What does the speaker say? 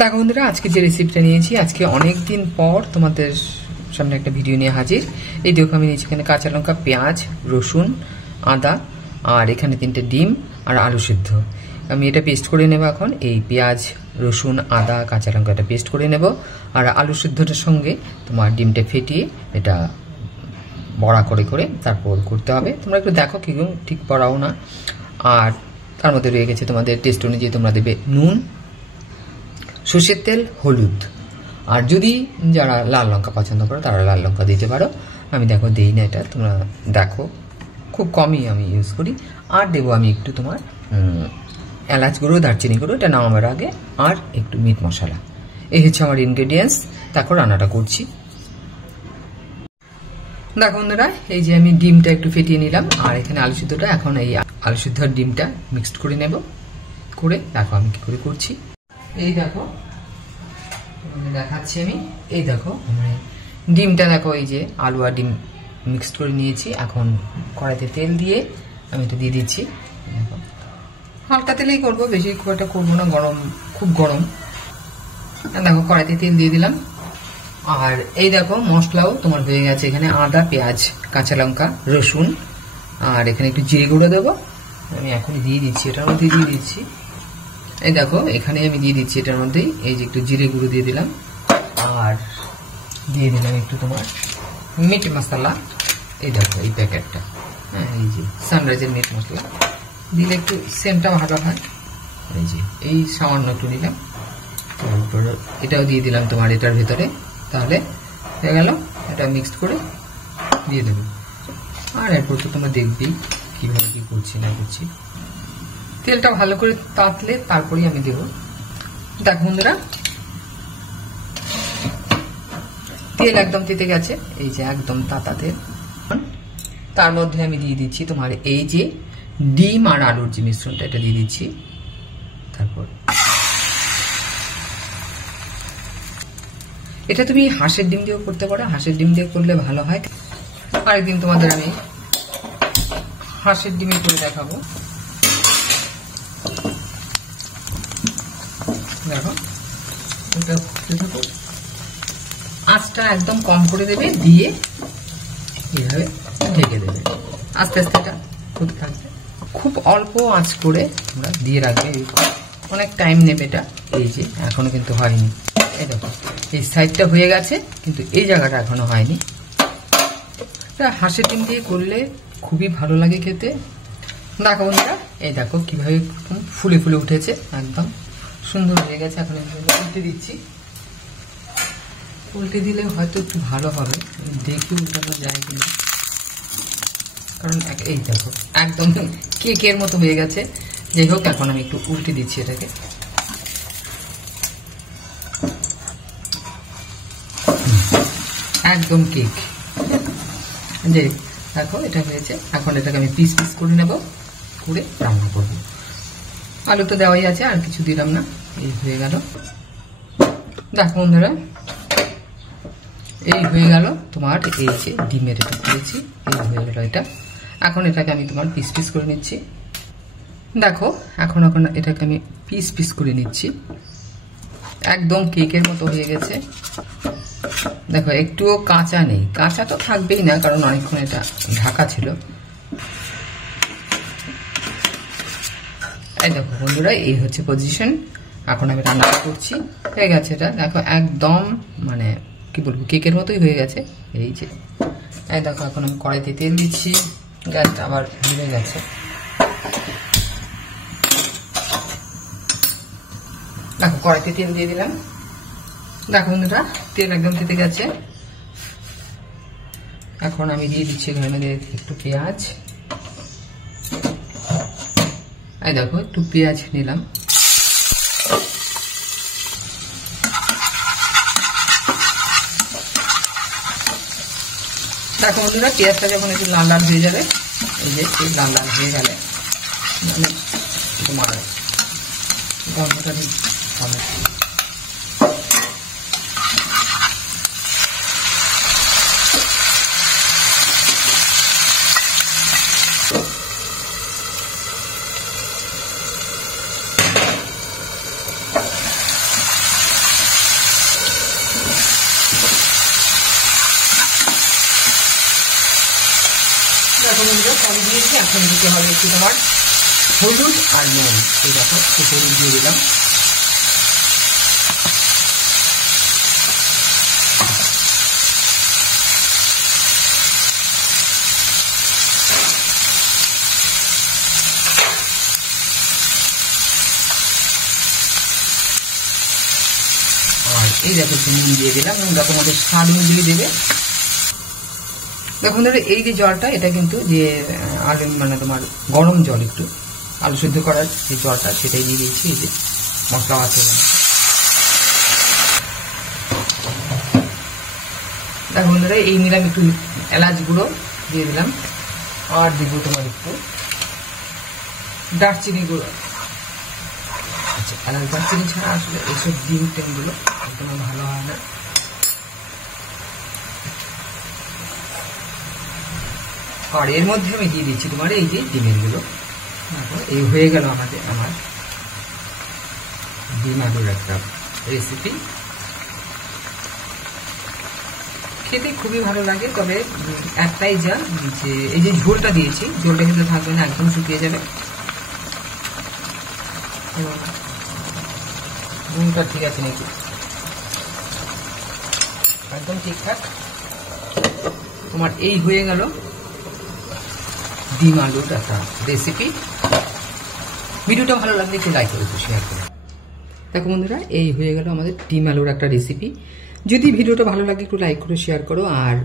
দেখো বন্ধুরা, আজকে যে রেসিপিটা নিয়েছি, আজকে অনেক দিন পর তোমাদের সামনে একটা ভিডিও নিয়ে হাজির। এই দেখো আমি নিয়েছি এখানে কাঁচা লঙ্কা, পেঁয়াজ, রসুন, আদা, আর এখানে 3টে ডিম আর আলু সিদ্ধ। আমি এটা পেস্ট করে নেব এখন। এই পেঁয়াজ, রসুন, আদা, কাঁচা লঙ্কা এটা পেস্ট করে নেব। আর আলু সিদ্ধটার সঙ্গে তোমার ডিমটা ফেটিয়ে এটা বড়া করে করে তারপর করতে হবে। তোমরা একটু দেখো কি ঠিক বড়াও না। আর তার মধ্যে রয়ে গেছে তোমাদের টেস্ট অনুযায়ী তোমরা দেবে নুন, সর্ষের তেল, হলুদ। আর যদি যারা লাল লঙ্কা পছন্দ করো তারা লাল লঙ্কা দিতে পারো। আমি দেখো দিই না, এটা তোমরা দেখো খুব কমই আমি ইউজ করি। আর দেবো আমি একটু তোমার এলাচ গুঁড়ো, দারচিনি গুঁড়ো, এটা নামাবার আগে, আর একটু মিট মশলা। এই হচ্ছে আমার ইনগ্রেডিয়েন্টস। তারপর রান্নাটা করছি। দেখো বন্ধুরা, এই যে আমি ডিমটা একটু ফেটিয়ে নিলাম, আর এখানে আলু সিদ্ধটা, এখন এই আলু সিদ্ধ আর ডিমটা মিক্সড করে নেব। করে দেখো আমি কি করে করছি। এই দেখো দেখাচ্ছি আমি। এই দেখো ডিমটা দেখো, এই যে আলু আর ডিম মিক্সড করে নিয়েছি। এখন কড়াইতে তেল দিয়ে আমি এটা দিয়ে দিচ্ছি। দেখো হালকা তেলেই করবো, বেশি খুব একটা করবো না, গরম খুব গরম। দেখো কড়াইতে তেল দিয়ে দিলাম। আর এই দেখো মশলাও তোমার হয়ে গেছে। এখানে আদা, পেঁয়াজ, কাঁচা লঙ্কা, রসুন, আর এখানে একটু জিরে গুঁড়ো দেবো। আমি এখনই দিয়ে দিচ্ছি, এটার মধ্যে দিয়ে দিচ্ছি। এই দেখো এখানে আমি দিয়ে দিচ্ছি এটার মধ্যেই, এই যে একটু জিরে গুঁড়ো দিয়ে দিলাম। আর দিয়ে দিলাম একটু তোমার মিট মশলা। এই দেখো এই প্যাকেটটা, হ্যাঁ, এই যে সানরাইজের মিট মশলা দিলে একটু সেন্টটা ভালো হয়। এই যে এই সামান্য একটু নিলাম। তারপর এটাও দিয়ে দিলাম তোমার এটার ভেতরে। তাহলে হয়ে গেল। এটা মিক্সড করে দিয়ে দেবো। আর এরপর তো তোমরা দেখবেই কিভাবে কি করছি না করছি। তেলটা ভালো করে তাতলে তারপরেই আমি দেবো। দেখো বন্ধুরা, তেল একদম তেতে গেছে, এই যে একদম তাতা তেল। তার মধ্যে আমি দিয়ে দিচ্ছি তোমার এই যে ডিম আর আলুর যে মিশ্রণটা, এটা দিয়ে দিচ্ছি। তারপর এটা তুমি হাঁসের ডিম দিয়েও করতে পারো, হাঁসের ডিম দিয়ে করলে ভালো হয়। আরেকদিন তোমাদের আমি হাঁসের ডিমে করে দেখাবো। দেখো আঁচটা একদম কম করে দেবে, দিয়ে এইভাবে ঢেকে দেবে। আস্তে আস্তে এটা হতে থাকবে। খুব অল্প আঁচ করে তোমরা দিয়ে রাখবে, অনেক টাইম নেবে এটা। এই যে এখনো কিন্তু হয়নি। এই দেখো এই সাইডটা হয়ে গেছে, কিন্তু এই জায়গাটা এখনো হয়নি। হাঁসের ডিম দিয়ে করলে খুবই ভালো লাগে খেতে। দেখো বন্ধুরা, এই দেখো কিভাবে ফুলে ফুলে উঠেছে, একদম সুন্দর হয়ে গেছে। এখন উল্টে দিচ্ছি। উল্টে দিলে হয়তো একটু ভালো হবে, দেখি উল্টানো যায় কিনা। কারণ এই দেখো একদম কেকের মতো হয়ে গেছে। যাই হোক, এখন আমি একটু উল্টে দিচ্ছি এটাকে। একদম কেক। যে দেখো এটা হয়েছে। এখন এটাকে আমি পিস পিস করে নেব, করে রান্না করব। আলু তো দেওয়াই আছে, আর কিছু দিলাম না। এই হয়ে গেল। দেখো বন্ধুরা, এই হয়ে গেল তোমার এই যে ডিমের এটা করেছি, এই হয়ে গেল এটা। এখন এটাকে আমি তোমার পিস পিস করে নিচ্ছি। দেখো এখন এখন এটাকে আমি পিস পিস করে নিচ্ছি। একদম কেকের মতো হয়ে গেছে। দেখো একটুও কাঁচা নেই, কাঁচা তো থাকবেই না, কারণ অনেকক্ষণ এটা ঢাকা ছিল। এই দেখো বন্ধুরা, এই হচ্ছে পজিশন। এখন আমি রান্না করছি। হয়ে গেছে এটা, দেখো একদম মানে কি বলবো, কেকের মতোই হয়ে গেছে। এই যে এই দেখো, এখন আমি কড়াইতে তেল দিচ্ছি। গ্যাসটা আবার ধরে গেছে। দেখো কড়াইতে তেল দিয়ে দিলাম। দেখো বন্ধুরা, তেল একদম তেতে গেছে। এখন আমি দিয়ে দিচ্ছি এখানে মধ্যে একটু পেঁয়াজ। এই দেখো একটু পেঁয়াজ নিলাম। দেখো বন্ধুরা, পেঁয়াজটা যখন একটু লাল লাল হয়ে যাবে, এই যে লাল লাল হয়ে গেলে মানে তোমার গন্ধটা ভালো। দিয়েছি। এখন দিতে হবে একটু তোমার হলুদ আর নুন। এই দেখো একটু হলুদ দিয়ে দিলাম, আর এই দেখো একটু নুন দিয়ে দিলাম। নুনটা তোমাদের স্বাদ অনুযায়ী দেবে। দেখুন ধরো এই যে জলটা, এটা কিন্তু যে আলু মানে তোমার গরম জল, একটু আলু সিদ্ধ করার যে জলটা সেটাই দিয়ে দিয়েছি। এই যে মশলা আছে, দেখুন ধরো এই নিলাম একটু এলাচ গুঁড়ো দিয়ে দিলাম, আর দিব তোমার একটু দারচিনি গুঁড়ো। আচ্ছা, এলাচ দারচিনি ছাড়া আসলে এইসব ডিম টেমগুলো একদম ভালো হয় না। আর এর মধ্যে আমি দিয়ে দিচ্ছি তোমার এই যে ডিমের গুলো। এই হয়ে গেল আমার ডিম আলুর একটা রেসিপি। খেতে খুবই ভালো লাগে, তবে একটাই যা যে এই যে ঝোলটা দিয়েছি, ঝোলটা কিন্তু থাকবে না, একদম শুকিয়ে যাবে। নুনটা ঠিক আছে নাকি? একদম ঠিকঠাক। তোমার এই হয়ে গেল ডিম আলুর একটা রেসিপি। ভিডিওটা ভালো লাগলে একটু লাইক করে শেয়ার করো। দেখো বন্ধুরা, এই হয়ে গেল আমাদের ডিম আলুর একটা রেসিপি। যদি ভিডিওটা ভালো লাগে একটু লাইক করে শেয়ার করো। আর